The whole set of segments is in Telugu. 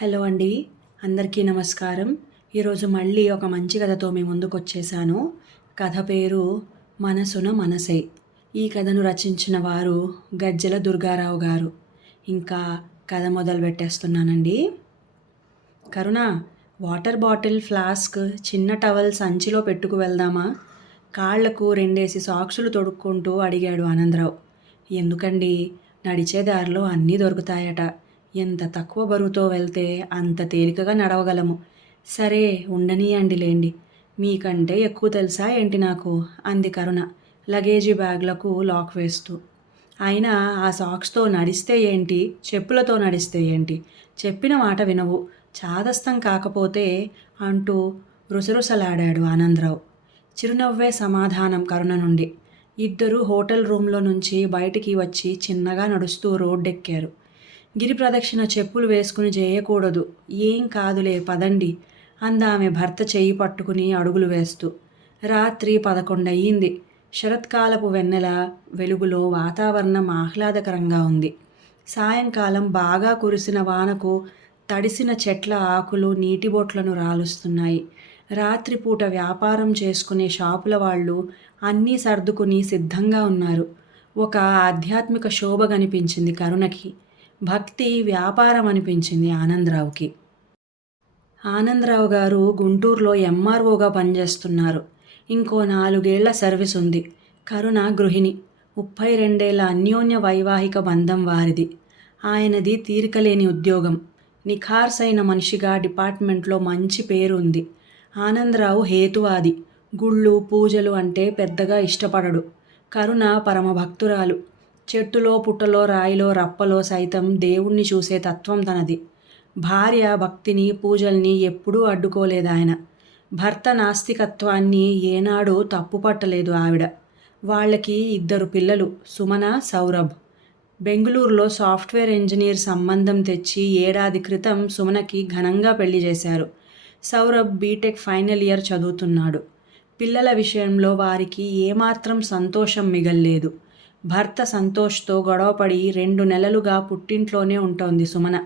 హలో అండి. అందరికీ నమస్కారం. ఈరోజు మళ్ళీ ఒక మంచి కథతో మీ ముందుకొచ్చేసాను. కథ పేరు 'మనసున మనసై'. ఈ కథను రచించిన వారు గజ్జెల దుర్గారావు గారు. ఇంకా కథ మొదలు పెట్టేస్తున్నానండి. కరుణ, వాటర్ బాటిల్, ఫ్లాస్క్, చిన్న టవల్ సంచిలో పెట్టుకు వెళ్దామా? కాళ్లకు 2 సాక్సులు తొడుక్కుంటూ అడిగాడు ఆనందరావు. ఎందుకండి? నడిచే దారిలో అన్నీ దొరుకుతాయట. ఎంత తక్కువ బరువుతో వెళ్తే అంత తేలికగా నడవగలము. సరే ఉండనీయండి లేండి. మీకంటే ఎక్కువ తెలుసా ఏంటి నాకు? అంది కరుణ లగేజీ బ్యాగ్లకు లాక్ వేస్తూ. అయినా ఆ సాక్స్తో నడిస్తే ఏంటి, చెప్పులతో నడిస్తే ఏంటి? చెప్పిన మాట వినవు. చాదస్తం కాకపోతే అంటూ రుసరుసలాడాడు ఆనందరావు. చిరునవ్వే సమాధానం కరుణ నుండి. ఇద్దరూ హోటల్ రూమ్లో నుంచి బయటికి వచ్చి చిన్నగా నడుస్తూ రోడ్డెక్కారు. గిరి ప్రదక్షిణ చెప్పులు వేసుకుని చేయకూడదు. ఏం కాదులే పదండి అందామె భర్త చెయ్యి పట్టుకుని అడుగులు వేస్తూ. రాత్రి 11 అయ్యింది. శరత్కాలపు వెన్నెల వెలుగులో వాతావరణం ఆహ్లాదకరంగా ఉంది. సాయంకాలం బాగా కురిసిన వానకు తడిసిన చెట్ల ఆకులు నీటిబొట్లను రాలుస్తున్నాయి. రాత్రిపూట వ్యాపారం చేసుకునే షాపుల వాళ్ళు అన్నీ సర్దుకుని సిద్ధంగా ఉన్నారు. ఒక ఆధ్యాత్మిక శోభ కనిపించింది కరుణకి. భక్తి వ్యాపారం అనిపించింది ఆనందరావుకి. ఆనందరావు గారు గుంటూరులో ఎంఆర్ఓగా పనిచేస్తున్నారు. ఇంకో 4 ఏళ్ల సర్వీస్ ఉంది. కరుణ గృహిణి. 32 ఏళ్ల అన్యోన్య వైవాహిక బంధం వారిది. ఆయనది తీరికలేని ఉద్యోగం. నిఖార్సైన మనిషిగా డిపార్ట్మెంట్లో మంచి పేరు ఉంది. ఆనందరావు హేతువాది. గుళ్ళు పూజలు అంటే పెద్దగా ఇష్టపడడు. కరుణ పరమభక్తురాలు. చెట్టులో పుట్టలో రాయిలో రప్పలో సైతం దేవుణ్ణి చూసే తత్వం తనది. భార్య భక్తిని పూజల్ని ఎప్పుడూ అడ్డుకోలేదాయన. భర్త నాస్తికత్వాన్ని ఏనాడూ తప్పుపట్టలేదు ఆవిడ. వాళ్ళకి 2 పిల్లలు, సుమన, సౌరభ్. బెంగుళూరులో సాఫ్ట్వేర్ ఇంజనీర్ సంబంధం తెచ్చి ఏడాది క్రితం సుమనకి ఘనంగా పెళ్లి చేశారు. సౌరభ్ బీటెక్ ఫైనల్ ఇయర్ చదువుతున్నాడు. పిల్లల విషయంలో వారికి ఏమాత్రం సంతోషం మిగల్లేదు. భర్త సంతోష్తో గొడవపడి 2 నెలలుగా పుట్టింట్లోనే ఉంటోంది సుమన.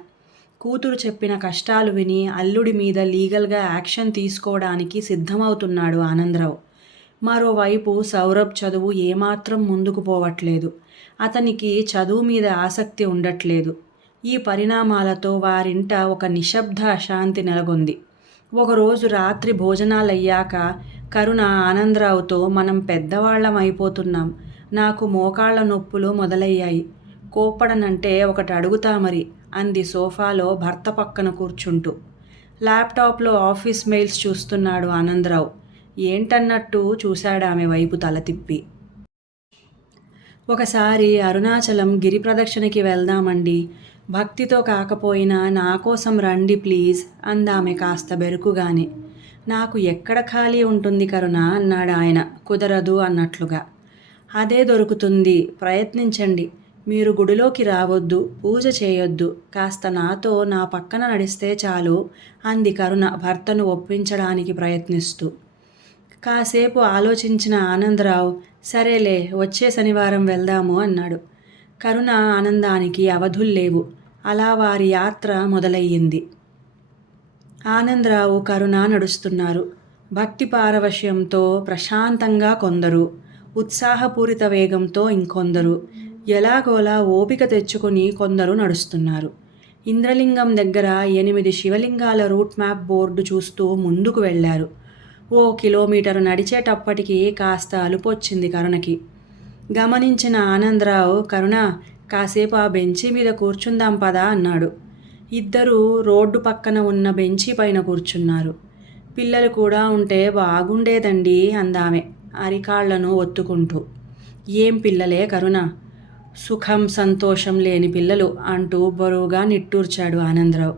కూతురు చెప్పిన కష్టాలు విని అల్లుడి మీద లీగల్గా యాక్షన్ తీసుకోవడానికి సిద్ధమవుతున్నాడు ఆనందరావు. మరోవైపు సౌరభ్ చదువు ఏమాత్రం ముందుకు పోవట్లేదు. అతనికి చదువు మీద ఆసక్తి ఉండట్లేదు. ఈ పరిణామాలతో వారింట ఒక నిశ్శబ్ద అశాంతి నెలకొంది. ఒకరోజు రాత్రి భోజనాలయ్యాక కరుణ ఆనందరావుతో, మనం పెద్దవాళ్లం అయిపోతున్నాం. నాకు మోకాళ్ల నొప్పులు మొదలయ్యాయి. కోప్పడనంటే ఒకటి అడుగుతా మరి అంది సోఫాలో భర్త పక్కన కూర్చుంటూ. ల్యాప్టాప్లో ఆఫీస్ మెయిల్స్ చూస్తున్నాడు ఆనందరావు. ఏంటన్నట్టు చూశాడామె వైపు తల తిప్పి. ఒకసారి అరుణాచలం గిరి ప్రదక్షిణకి వెళ్దామండి. భక్తితో కాకపోయినా నా కోసం రండి ప్లీజ్ అందామె కాస్త బెరుకుగానే. నాకు ఎక్కడ ఖాళీ ఉంటుంది కరుణ అన్నాడు ఆయన కుదరదు అన్నట్లుగా. అదే దొరుకుతుంది, ప్రయత్నించండి. మీరు గుడిలోకి రావద్దు, పూజ చేయొద్దు, కాస్త నాతో నా పక్కన నడిస్తే చాలు అంది కరుణ భర్తను ఒప్పించడానికి ప్రయత్నిస్తూ. కాసేపు ఆలోచించిన ఆనందరావు, సరేలే వచ్చే శనివారం వెళ్దాము అన్నాడు. కరుణ ఆనందానికి అవధుల్లేవు. అలా వారి యాత్ర మొదలయ్యింది. ఆనందరావు కరుణ నడుస్తున్నారు. భక్తి పారవశ్యంతో ప్రశాంతంగా కొందరు, ఉత్సాహపూరిత వేగంతో ఇంకొందరు, ఎలాగోలా ఓపిక తెచ్చుకొని కొందరు నడుస్తున్నారు. ఇంద్రలింగం దగ్గర 8 శివలింగాల రూట్ మ్యాప్ బోర్డు చూస్తూ ముందుకు వెళ్ళారు. 1 కిలోమీటరు నడిచేటప్పటికి కాస్త అలుపొచ్చింది కరుణకి. గమనించిన ఆనందరావు, కరుణ కాసేపు ఆ బెంచీ మీద కూర్చుందాం పదా అన్నాడు. ఇద్దరూ రోడ్డు పక్కన ఉన్న బెంచీ పైన కూర్చున్నారు. పిల్లలు కూడా ఉంటే బాగుండేదండి అందామె అరికాళ్లను ఒత్తుకుంటూ. ఏం పిల్లలే కరుణ? సుఖం సంతోషం లేని పిల్లలు అంటూ బరువుగా నిట్టూర్చాడు ఆనందరావు.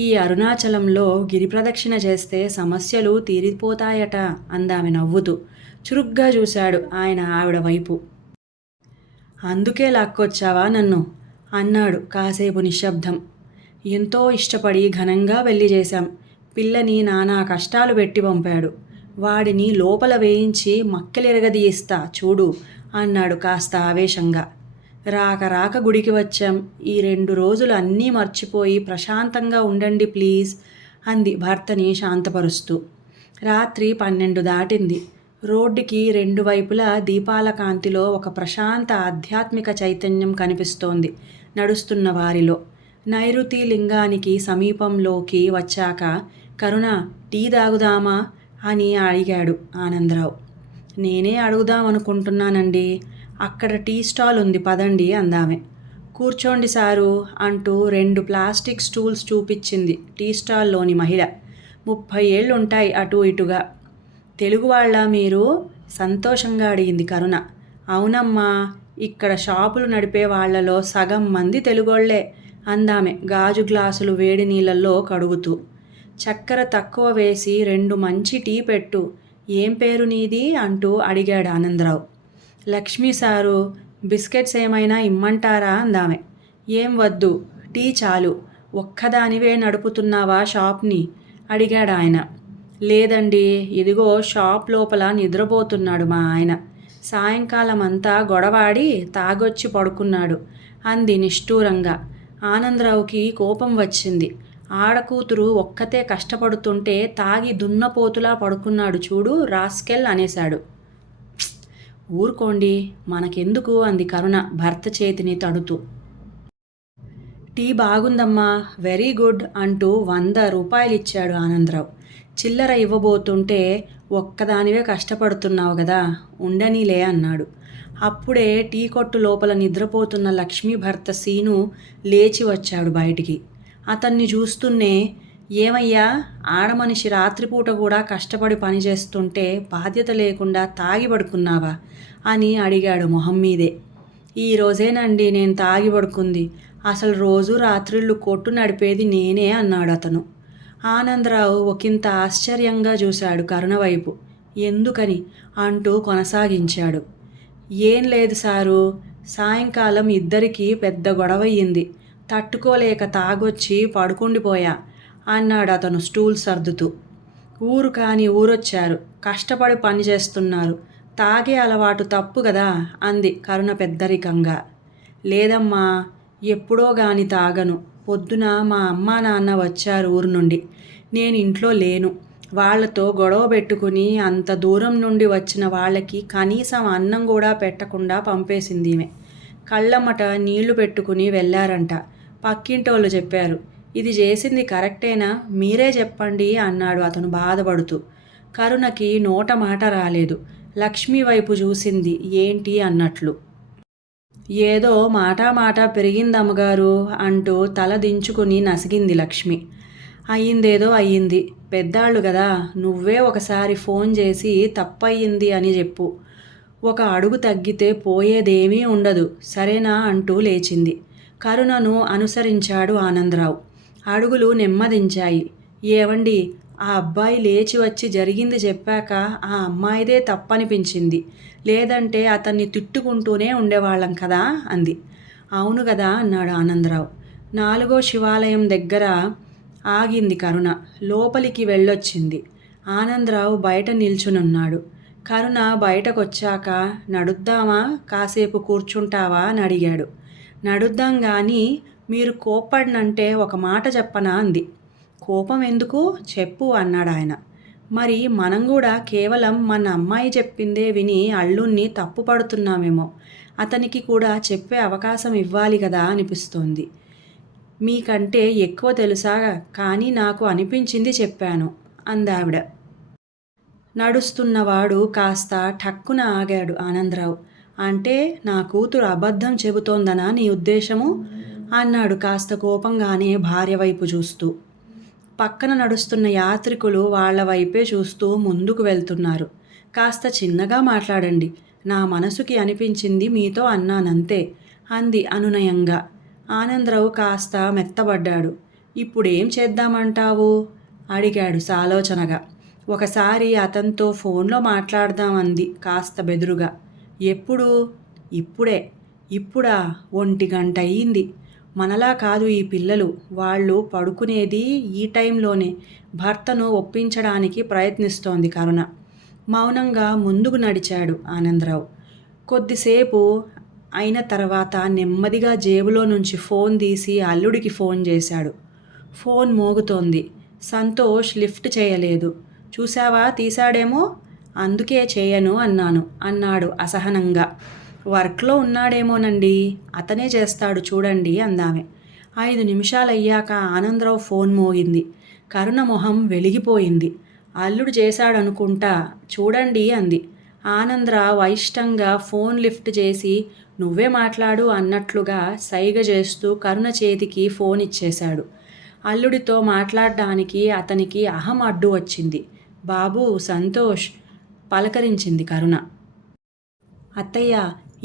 ఈ అరుణాచలంలో గిరి ప్రదక్షిణ చేస్తే సమస్యలు తీరిపోతాయట అందామె నవ్వుతూ. చురుగ్గా చూశాడు ఆయన ఆవిడ వైపు. అందుకే లాక్కొచ్చావా నన్ను అన్నాడు కాసేపు నిశ్శబ్దం. ఎంతో ఇష్టపడి ఘనంగా పెళ్లి చేశాం. పిల్లని నానా కష్టాలు పెట్టి పంపాడు. వాడిని లోపల వేయించి మక్కెలిరగదీయిస్తా చూడు అన్నాడు కాస్త ఆవేశంగా. రాక రాక గుడికి వచ్చాం. ఈ 2 రోజులు అన్నీ మర్చిపోయి ప్రశాంతంగా ఉండండి ప్లీజ్ అంది భర్తని శాంతపరుస్తూ. రాత్రి 12 దాటింది. రోడ్డుకి 2 వైపులా దీపాల కాంతిలో ఒక ప్రశాంత ఆధ్యాత్మిక చైతన్యం కనిపిస్తోంది నడుస్తున్న వారిలో. నైరుతి లింగానికి సమీపంలోకి వచ్చాక కరుణ టీ తాగుదామా అని అడిగాడు ఆనందరావు. నేనే అడుగుదామనుకుంటున్నానండి. అక్కడ టీ స్టాల్ ఉంది పదండి అందామె. కూర్చోండి సారు అంటూ 2 ప్లాస్టిక్ స్టూల్స్ చూపించింది టీ స్టాల్లోని మహిళ. 30 ఏళ్ళుంటాయి అటు ఇటుగా. తెలుగు వాళ్ళ మీరు సంతోషంగా అడిగింది కరుణ. అవునమ్మా, ఇక్కడ షాపులు నడిపే వాళ్లలో సగం మంది తెలుగోళ్లే అందామె గాజు గ్లాసులు వేడి నీళ్ళల్లో కడుగుతూ. చక్కెర తక్కువ వేసి 2 మంచి టీ పెట్టు. ఏం పేరు నీది అంటూ అడిగాడు ఆనందరావు. లక్ష్మీ సారు, బిస్కెట్స్ ఏమైనా ఇమ్మంటారా అందామె. ఏం వద్దు, టీ చాలు. ఒక్కదానివే నడుపుతున్నావా షాప్ని అడిగాడు ఆయన. లేదండి, ఇదిగో షాప్ లోపల నిద్రపోతున్నాడు మా ఆయన. సాయంకాలం అంతా గొడవాడి తాగొచ్చి పడుకున్నాడు అంది నిష్ఠూరంగా. ఆనందరావుకి కోపం వచ్చింది. ఆడకూతురు ఒక్కతే కష్టపడుతుంటే తాగి దున్నపోతులా పడుకున్నాడు చూడు రాస్కెల్ అనేశాడు. ఊరుకోండి, మనకెందుకు అంది కరుణ భర్త చేతిని తడుతూ. టీ బాగుందమ్మా, వెరీ గుడ్ అంటూ 100 రూపాయలు ఇచ్చాడు ఆనందరావు. చిల్లర ఇవ్వబోతుంటే ఒక్కదానివే కష్టపడుతున్నావు కదా, ఉండనీలే అన్నాడు. అప్పుడే టీ కొట్టు లోపల నిద్రపోతున్న లక్ష్మీ భర్త సీను లేచి వచ్చాడు బయటికి. అతన్ని చూస్తూనే, ఏమయ్యా, ఆడమనిషి రాత్రిపూట కూడా కష్టపడి పనిచేస్తుంటే బాధ్యత లేకుండా తాగి పడుకున్నావా అని అడిగాడు మొహం మీదే. ఈరోజేనండి నేను తాగి పడుకుంది. అసలు రోజు రాత్రిళ్ళు కొట్టు నడిపేది నేనే అన్నాడు అతను. ఆనందరావు ఒకంత ఆశ్చర్యంగా చూశాడు కరుణ వైపు. ఎందుకని అంటూ కొనసాగించాడు. ఏం లేదు సారు, సాయంకాలం ఇద్దరికీ పెద్ద గొడవయ్యింది. తట్టుకోలేక తాగొచ్చి పడుకుండిపోయా అన్నాడు అతను స్టూల్ సర్దుతూ. ఊరు కాని ఊరొచ్చారు, కష్టపడి పని చేస్తున్నారు, తాగే అలవాటు తప్పు కదా అంది కరుణ పెద్దరికంగా. లేదమ్మా, ఎప్పుడో గాని తాగను. పొద్దున మా అమ్మా నాన్న వచ్చారు ఊరు నుండి. నేను ఇంట్లో లేను. వాళ్లతో గొడవ పెట్టుకుని అంత దూరం నుండి వచ్చిన వాళ్ళకి కనీసం అన్నం కూడా పెట్టకుండా పంపేసింది ఈమె. కళ్ళమ్మట నీళ్లు పెట్టుకుని వెళ్ళారంట. పక్కింటోళ్ళు చెప్పారు. ఇది చేసింది కరెక్టేనా, మీరే చెప్పండి అన్నాడు అతను బాధపడుతూ. కరుణకి నోట మాట రాలేదు. లక్ష్మి వైపు చూసింది ఏంటి అన్నట్లు. ఏదో మాట పెరిగిందమ్మగారు అంటూ తల దించుకుని నసిగింది లక్ష్మి. అయ్యిందేదో అయ్యింది, పెద్దాళ్ళు కదా, నువ్వే ఒకసారి ఫోన్ చేసి తప్పయ్యింది అని చెప్పు. ఒక అడుగు తగ్గితే పోయేదేమీ ఉండదు, సరేనా అంటూ లేచింది. కరుణను అనుసరించాడు ఆనందరావు. అడుగులు నెమ్మదించాయి. ఏవండి, ఆ అబ్బాయి లేచి వచ్చి జరిగింది చెప్పాక ఆ అమ్మాయిదే తప్పనిపించింది. లేదంటే అతన్ని తిట్టుకుంటూనే ఉండేవాళ్ళం కదా అంది. అవును కదా అన్నాడు ఆనందరావు. 4వ శివాలయం దగ్గర ఆగింది కరుణ. లోపలికి వెళ్ళొచ్చింది. ఆనందరావు బయట నిల్చునున్నాడు. కరుణ బయటకొచ్చాక నడుద్దామా, కాసేపు కూర్చుంటావా అని అడిగాడు. నడుద్దాం గాని మీరు కోప్పడినంటే ఒక మాట చెప్పనా అంది. కోపం ఎందుకు చెప్పు అన్నాడు ఆయన. మరి మనం కూడా కేవలం మన అమ్మాయి చెప్పిందే విని అల్లుణ్ణి తప్పు పడుతున్నామేమో. అతనికి కూడా చెప్పే అవకాశం ఇవ్వాలి కదా అనిపిస్తోంది. మీకంటే ఎక్కువ తెలుసా, కానీ నాకు అనిపించింది చెప్పాను అందావిడ. నడుస్తున్నవాడు కాస్త ఠక్కున ఆగాడు ఆనందరావు. అంటే నా కూతురు అబద్ధం చెబుతోందనా నీ ఉద్దేశము అన్నాడు కాస్త కోపంగానే భార్య వైపు చూస్తూ. పక్కన నడుస్తున్న యాత్రికులు వాళ్ల వైపే చూస్తూ ముందుకు వెళ్తున్నారు. కాస్త చిన్నగా మాట్లాడండి, నా మనసుకి అనిపించింది మీతో అన్నానంతే అంది అనునయంగా. ఆనందరావు కాస్త మెత్తబడ్డాడు. ఇప్పుడేం చేద్దామంటావు అడిగాడు సాలోచనగా. ఒకసారి అతనితో ఫోన్లో మాట్లాడదామంది కాస్త బెదురుగా. ఎప్పుడు? ఇప్పుడే. ఇప్పుడా? 1 గంట అయ్యింది. మనలా కాదు ఈ పిల్లలు, వాళ్ళు పడుకునేది ఈ టైంలోనే. భర్తను ఒప్పించడానికి ప్రయత్నిస్తోంది కరుణ. మౌనంగా ముందుకు నడిచాడు ఆనందరావు. కొద్దిసేపు అయిన తర్వాత నెమ్మదిగా జేబులో నుంచి ఫోన్ తీసి అల్లుడికి ఫోన్ చేశాడు. ఫోన్ మోగుతోంది. సంతోష్ లిఫ్ట్ చేయలేదు. చూసావా తీశాడేమో, అందుకే చేయను అన్నాడు అసహనంగా. వర్క్లో ఉన్నాడేమోనండి, అతనే చేస్తాడు చూడండి అందామె. 5 నిమిషాలయ్యాక ఆనందరావు ఫోన్ మోగింది. కరుణ మొహం వెలిగిపోయింది. అల్లుడు చేశాడనుకుంటా, చూడండి అంది. ఆనందరావు అయిష్టంగా ఫోన్ లిఫ్ట్ చేసి నువ్వే మాట్లాడు అన్నట్లుగా సైగ చేస్తూ కరుణ చేతికి ఫోన్ ఇచ్చేశాడు. అల్లుడితో మాట్లాడడానికి అతనికి అహం అడ్డు వచ్చింది. బాబూ సంతోష్ పలకరించింది కరుణ. అత్తయ్య,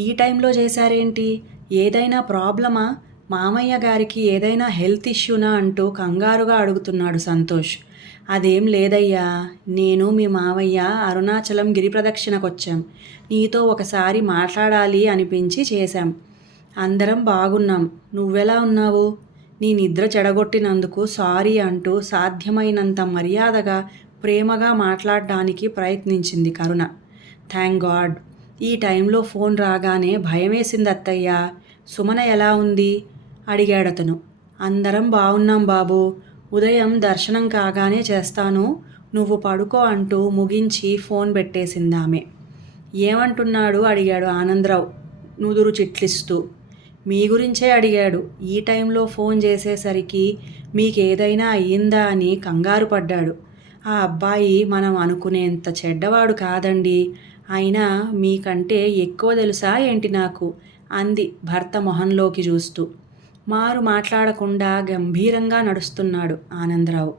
ఈ టైంలో చేశారేంటి? ఏదైనా ప్రాబ్లమా? మామయ్య గారికి ఏదైనా హెల్త్ ఇష్యూనా అంటూ కంగారుగా అడుగుతున్నాడు సంతోష్. అదేం లేదయ్యా, నేను మీ మావయ్య అరుణాచలం గిరి ప్రదక్షిణకొచ్చాం. నీతో ఒకసారి మాట్లాడాలి అనిపించి చేశాం. అందరం బాగున్నాం. నువ్వెలా ఉన్నావు? నీ నిద్ర చెడగొట్టినందుకు సారీ అంటూ సాధ్యమైనంత మర్యాదగా ప్రేమగా మాట్లాడడానికి ప్రయత్నించింది కరుణ. Thank God. ఈ టైంలో ఫోన్ రాగానే భయమేసింది అత్తయ్య. సుమన ఎలా ఉంది అడిగాడతను. అందరం బాగున్నాం బాబు. ఉదయం దర్శనం కాగానే చేస్తాను, నువ్వు పడుకో అంటూ ముగించి ఫోన్ పెట్టేసిందామె. ఏమంటున్నాడు అడిగాడు ఆనందరావు నుదురు చిట్లిస్తూ. మీ గురించే అడిగాడు. ఈ టైంలో ఫోన్ చేసేసరికి మీకేదైనా అయ్యిందా అని కంగారు పడ్డాడు. ఆ అబ్బాయి మనం అనుకునేంత చెడ్డవాడు కాదండి. అయినా మీకంటే ఎక్కువ తెలుసా ఏంటి నాకు అంది భర్త మొహంలోకి చూస్తూ. మారు మాట్లాడకుండా గంభీరంగా నడుస్తున్నాడు ఆనందరావు.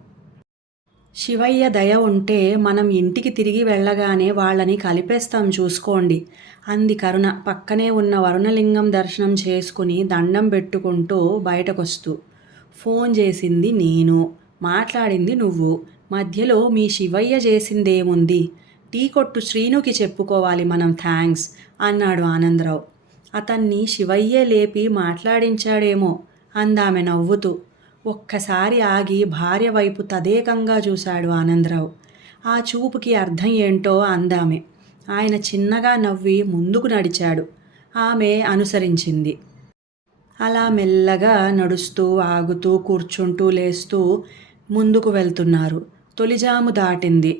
శివయ్య దయ ఉంటే మనం ఇంటికి తిరిగి వెళ్ళగానే వాళ్ళని కలిపేస్తాం చూసుకోండి అంది కరుణ పక్కనే ఉన్న వరుణలింగం దర్శనం చేసుకుని దండం పెట్టుకుంటూ బయటకొస్తూ. ఫోన్ చేసింది నేను, మాట్లాడింది నువ్వు. మధ్యలో మీ శివయ్య చేసిందేముంది? టీ కొట్టు శ్రీనుకి చెప్పుకోవాలి మనం థ్యాంక్స్ అన్నాడు ఆనందరావు. అతన్ని శివయ్యే లేపి మాట్లాడించాడేమో అందామె నవ్వుతూ. ఒక్కసారి ఆగి భార్య వైపు తదేకంగా చూశాడు ఆనందరావు. ఆ చూపుకి అర్థం ఏంటో అందామె. ఆయన చిన్నగా నవ్వి ముందుకు నడిచాడు. ఆమె అనుసరించింది. అలా మెల్లగా నడుస్తూ ఆగుతూ కూర్చుంటూ లేస్తూ ముందుకు వెళ్తున్నారు. తొలిజాము దాటింది.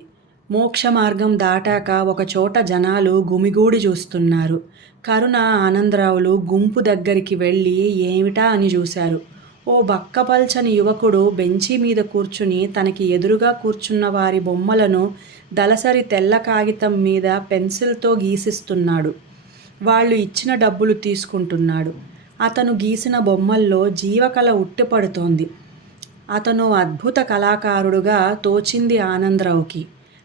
మోక్ష మార్గం దాటాక ఒకచోట జనాలు గుమిగూడి చూస్తున్నారు. కరుణ ఆనందరావులు గుంపు దగ్గరికి వెళ్ళి ఏమిటా అని చూశారు. ఓ బక్కపల్చని యువకుడు బెంచీ మీద కూర్చుని తనకి ఎదురుగా కూర్చున్న వారి బొమ్మలను దళసరి తెల్ల కాగితం మీద పెన్సిల్తో గీసిస్తున్నాడు. వాళ్ళు ఇచ్చిన డబ్బులు తీసుకుంటున్నాడు. అతను గీసిన బొమ్మల్లో జీవకళ ఉట్టిపడుతోంది. అతను అద్భుత కళాకారుడుగా తోచింది ఆనందరావుకి.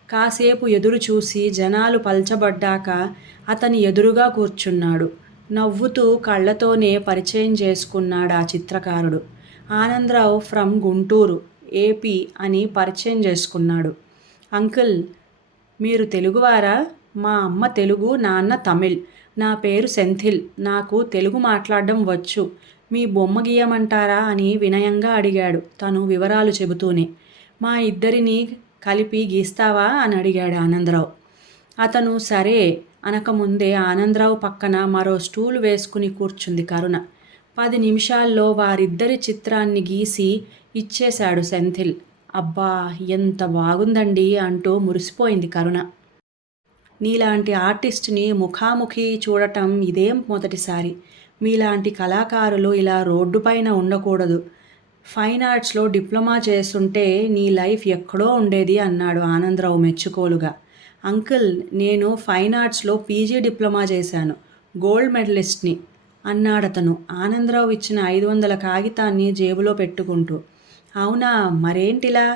కాసేపు ఎదురు చూసి జనాలు పల్చబడ్డాక అతని ఎదురుగా కూర్చున్నాడు. నవ్వుతూ కళ్ళతోనే పరిచయం చేసుకున్నాడు ఆ చిత్రకారుడు. ఆనందరావు ఫ్రమ్ గుంటూరు, ఏపీ అని పరిచయం చేసుకున్నాడు. అంకుల్, మీరు తెలుగువారా? మా అమ్మ తెలుగు, నాన్న తమిళ్. నా పేరు సెంథిల్. నాకు తెలుగు మాట్లాడడం వచ్చు. మీ బొమ్మ గీయమంటారా అని వినయంగా అడిగాడు తను వివరాలు చెబుతూనే. మా ఇద్దరిని కలిపి గీస్తావా అని అడిగాడు ఆనందరావు. అతను సరే అనకముందే ఆనందరావు పక్కన మరో స్టూల్ వేసుకుని కూర్చుంది కరుణ. 10 నిమిషాల్లో వారిద్దరి చిత్రాన్ని గీసి ఇచ్చేశాడు సెంథిల్. అబ్బా, ఎంత బాగుందండి అంటూ మురిసిపోయింది కరుణ. నీలాంటి ఆర్టిస్ట్ని ముఖాముఖి చూడటం ఇదేం మొదటిసారి. మీలాంటి కళాకారులు ఇలా రోడ్డుపైన ఉండకూడదు. ఫైన్ ఆర్ట్స్లో డిప్లొమా చేస్తుంటే నీ లైఫ్ ఎక్కడో ఉండేది అన్నాడు ఆనందరావు మెచ్చుకోలుగా. అంకుల్, నేను ఫైన్ ఆర్ట్స్లో పీజీ డిప్లొమా చేశాను, గోల్డ్ మెడలిస్ట్ని అన్నాడతను ఆనందరావు ఇచ్చిన 500 కాగితాన్ని జేబులో పెట్టుకుంటూ. అవునా, మరేంటిలా?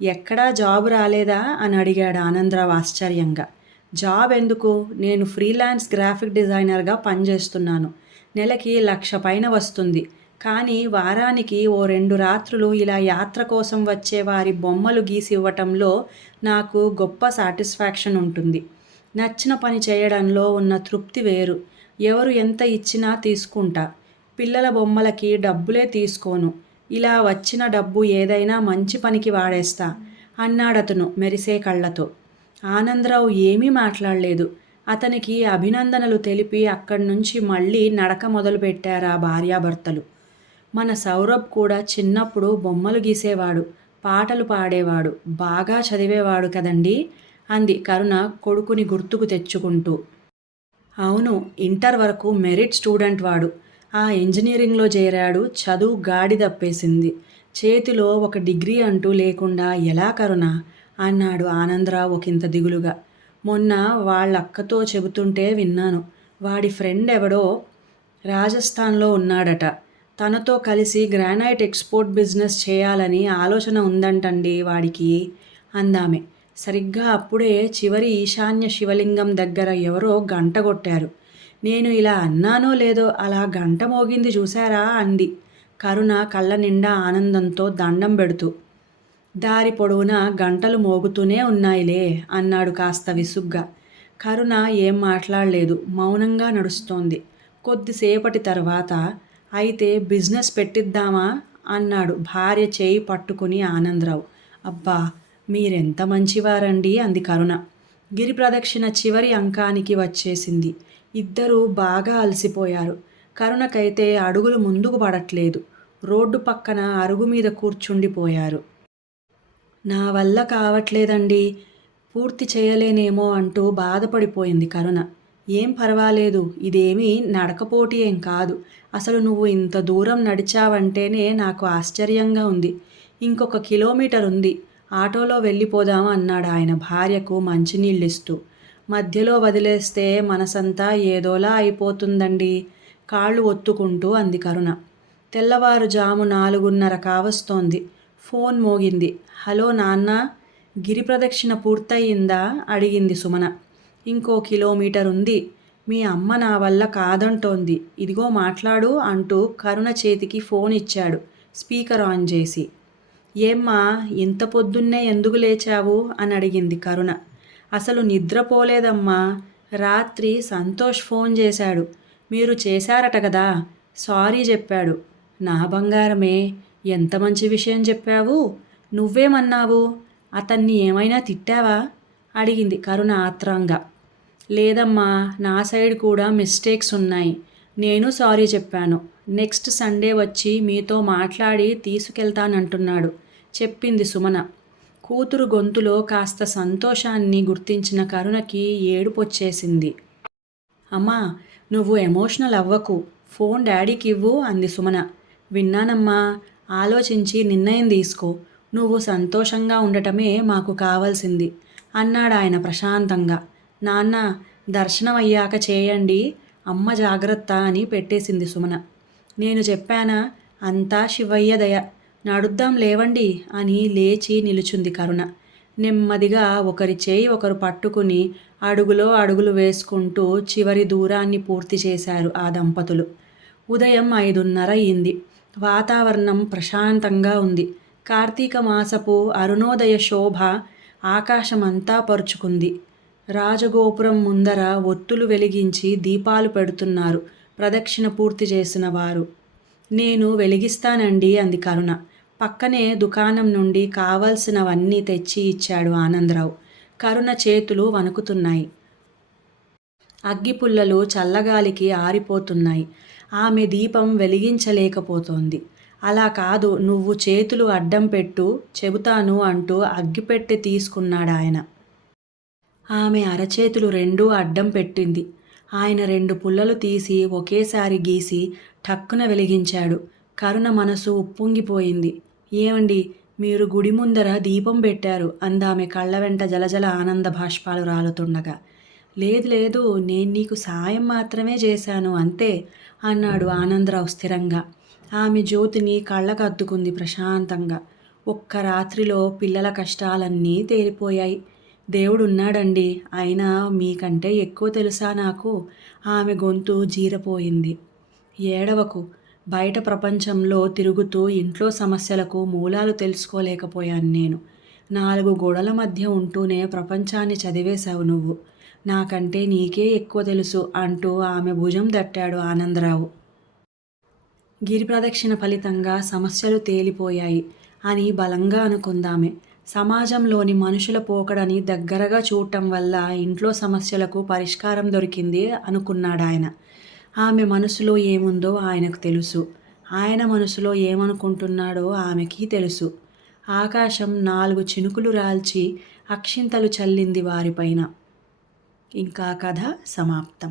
ఎక్కడా జాబ్ రాలేదా అని అడిగాడు ఆనందరావు ఆశ్చర్యంగా. జాబ్ ఎందుకు? నేను ఫ్రీలాన్స్ గ్రాఫిక్ డిజైనర్గా పనిచేస్తున్నాను. నెలకి 1,00,000 పైన వస్తుంది. కానీ వారానికి ఓ 2 రాత్రులు ఇలా యాత్ర కోసం వచ్చే వారి బొమ్మలు గీసి ఇవ్వటంలో నాకు గొప్ప సాటిస్ఫాక్షన్ ఉంటుంది. నచ్చిన పని చేయడంలో ఉన్న తృప్తి వేరు. ఎవరు ఎంత ఇచ్చినా తీసుకుంటా. పిల్లల బొమ్మలకి డబ్బులే తీసుకోను. ఇలా వచ్చిన డబ్బు ఏదైనా మంచి పనికి వాడేస్తా అన్నాడతను మెరిసే కళ్ళతో. ఆనందరావు ఏమీ మాట్లాడలేదు. అతనికి అభినందనలు తెలిపి అక్కడి నుంచి మళ్ళీ నడక మొదలుపెట్టారు ఆ భార్యాభర్తలు. మన సౌరభ్ కూడా చిన్నప్పుడు బొమ్మలు గీసేవాడు, పాటలు పాడేవాడు, బాగా చదివేవాడు కదండీ అంది కరుణ కొడుకుని గుర్తుకు తెచ్చుకుంటూ. అవును, ఇంటర్ వరకు మెరిట్ స్టూడెంట్ వాడు. ఆ ఇంజనీరింగ్లో చేరాడు, చదువు గాడి తప్పేసింది. చేతిలో ఒక డిగ్రీ అంటూ లేకుండా ఎలా కరుణ అన్నాడు ఆనందరావు ఒకంత దిగులుగా. మొన్న వాళ్ళక్కతో చెబుతుంటే విన్నాను. వాడి ఫ్రెండ్ ఎవడో రాజస్థాన్లో ఉన్నాడట. తనతో కలిసి గ్రానైట్ ఎక్స్పోర్ట్ బిజినెస్ చేయాలని ఆలోచన ఉందంటండి వాడికి అందామె. సరిగ్గా అప్పుడే చివరి ఈశాన్య శివలింగం దగ్గర ఎవరో గంట కొట్టారు. నేను ఇలా అన్నానో లేదో అలా గంట మోగింది చూశారా అంది కరుణ కళ్ళ నిండా ఆనందంతో దండం పెడుతూ. దారి పొడవునా గంటలు మోగుతూనే ఉన్నాయిలే అన్నాడు కాస్త విసుగ్గా. కరుణ ఏం మాట్లాడలేదు, మౌనంగా నడుస్తోంది. కొద్దిసేపటి తర్వాత అయితే బిజినెస్ పెట్టిద్దామా అన్నాడు భార్య చేయి పట్టుకుని ఆనందరావు. అబ్బా, మీరెంత మంచివారండి అంది కరుణ. గిరి ప్రదక్షిణ చివరి అంకానికి వచ్చేసింది. ఇద్దరూ బాగా అలసిపోయారు. కరుణకైతే అడుగులు ముందుకు పడట్లేదు. రోడ్డు పక్కన అరుగు మీద కూర్చుండిపోయారు. నా వల్ల కావట్లేదండి, పూర్తి చేయలేనేమో అంటూ బాధపడిపోయింది కరుణ. ఏం పర్వాలేదు, ఇదేమీ నడకపోటీ ఏం కాదు. అసలు నువ్వు ఇంత దూరం నడిచావంటేనే నాకు ఆశ్చర్యంగా ఉంది. ఇంకొక కిలోమీటర్ ఉంది, ఆటోలో వెళ్ళిపోదామా అన్నాడు ఆయన భార్యకు మంచినీళ్ళిస్తూ. మధ్యలో వదిలేస్తే మనసంతా ఏదోలా అయిపోతుందండి కాళ్ళు ఒత్తుకుంటూ అంది కరుణ. తెల్లవారుజాము 4:30 కావస్తోంది. ఫోన్ మోగింది. హలో నాన్న, గిరి ప్రదక్షిణ పూర్తయిందా అడిగింది సుమన. ఇంకో కిలోమీటర్ ఉంది. మీ అమ్మ నా వల్ల కాదంటోంది, ఇదిగో మాట్లాడు అంటూ కరుణ చేతికి ఫోన్ ఇచ్చాడు స్పీకర్ ఆన్ చేసి. ఏమ్మా, ఇంత పొద్దున్నే ఎందుకు లేచావు అని అడిగింది కరుణ. అసలు నిద్రపోలేదమ్మా. రాత్రి సంతోష్ ఫోన్ చేశాడు. మీరు చేశారట కదా, సారీ చెప్పాడు. నా బంగారమే, ఎంత మంచి విషయం చెప్పావు. నువ్వేమన్నావు? అతన్ని ఏమైనా తిట్టావా అడిగింది కరుణ ఆత్రంగా. లేదమ్మా, నా సైడ్ కూడా మిస్టేక్స్ ఉన్నాయి. నేను సారీ చెప్పాను. నెక్స్ట్ సండే వచ్చి మీతో మాట్లాడి తీసుకెళ్తానంటున్నాడు చెప్పింది సుమన. కూతురు గొంతులో కాస్త సంతోషాన్ని గుర్తించిన కరుణకి ఏడుపొచ్చేసింది. అమ్మా, నువ్వు ఎమోషనల్ అవ్వకు, ఫోన్ డాడీకి ఇవ్వు అంది సుమన. విన్నానమ్మా, ఆలోచించి నిర్ణయం తీసుకో. నువ్వు సంతోషంగా ఉండటమే మాకు కావాల్సింది అన్నాడు ఆయన ప్రశాంతంగా. నాన్న, దర్శనం అయ్యాక చేయండి, అమ్మ జాగ్రత్త అని పెట్టేసింది సుమన. నేను చెప్పానా, అంతా శివయ్య దయ, నడుద్దాం లేవండి అని లేచి నిలుచుంది కరుణ. నెమ్మదిగా ఒకరి చేయి ఒకరు పట్టుకుని అడుగులో అడుగులు వేసుకుంటూ చివరి దూరాన్ని పూర్తి చేశారు ఆ దంపతులు. ఉదయం 5:30 అయింది. వాతావరణం ప్రశాంతంగా ఉంది. కార్తీక మాసపు అరుణోదయ శోభ ఆకాశమంతా పరుచుకుంది. రాజగోపురం ముందర ఒత్తులు వెలిగించి దీపాలు పెడుతున్నారు ప్రదక్షిణ పూర్తి చేసిన వారు. నేను వెలిగిస్తానండి అంది కరుణ. పక్కనే దుకాణం నుండి కావాల్సినవన్నీ తెచ్చి ఇచ్చాడు ఆనందరావు. కరుణ చేతులు వణుకుతున్నాయి. అగ్గిపుల్లలు చల్లగాలికి ఆరిపోతున్నాయి. ఆమె దీపం వెలిగించలేకపోతోంది. అలా కాదు, నువ్వు చేతులు అడ్డం పెట్టు, చెబుతాను అంటూ అగ్గిపెట్టె తీసుకున్నాడాయన. ఆమె అరచేతులు రెండూ అడ్డం పెట్టింది. ఆయన 2 పుల్లలు తీసి ఒకేసారి గీసి ఠక్కున వెలిగించాడు. కరుణ మనసు ఉప్పొంగిపోయింది. ఏమండి, మీరు గుడి ముందర దీపం పెట్టారు అందామె కళ్ళ వెంట జలజల ఆనంద బాష్పాలు రాలుతుండగా. లేదు లేదు, నేను నీకు సాయం మాత్రమే చేశాను అంతే అన్నాడు ఆనందరావు స్థిరంగా. ఆమె జ్యోతిని కళ్ళకద్దుకుంది ప్రశాంతంగా. ఒక్క రాత్రిలో పిల్లల కష్టాలన్నీ తేలిపోయాయి. దేవుడున్నాడండి, అయినా మీకంటే ఎక్కువ తెలుసా నాకు. ఆమె గొంతు జీరపోయింది. ఏడవకు, బయట ప్రపంచంలో తిరుగుతూ ఇంట్లో సమస్యలకు మూలాలు తెలుసుకోలేకపోయాను నేను. 4 గోడల మధ్య ఉంటూనే ప్రపంచాన్ని చదివేశావు నువ్వు. నాకంటే నీకే ఎక్కువ తెలుసు అంటూ ఆమె భుజం తట్టాడు ఆనందరావు. గిరి ప్రదక్షిణ ఫలితంగా సమస్యలు తేలిపోయాయి అని బలంగా అనుకుందామె. సమాజంలోని మనుషుల పోకడని దగ్గరగా చూడటం వల్ల ఇంట్లో సమస్యలకు పరిష్కారం దొరికింది అనుకున్నాడాయన. ఆమె మనసులో ఏముందో ఆయనకు తెలుసు. ఆయన మనసులో ఏమనుకుంటున్నాడో ఆమెకి తెలుసు. ఆకాశం 4 చినుకులు రాల్చి అక్షింతలు చల్లింది వారిపైన. ఇంకా కథ సమాప్తం.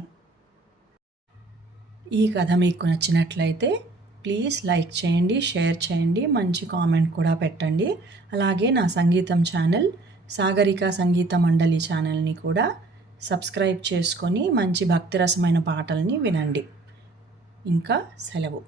ఈ కథ మీకు నచ్చినట్లయితే ప్లీజ్ లైక్ చేయండి, షేర్ చేయండి, మంచి కామెంట్ కూడా పెట్టండి. అలాగే నా సంగీతం ఛానల్ సాగరిక సంగీత మండలి ఛానల్ని కూడా సబ్స్క్రైబ్ చేసుకొని మంచి భక్తిరసమైన పాటల్ని వినండి. ఇంకా సెలవు.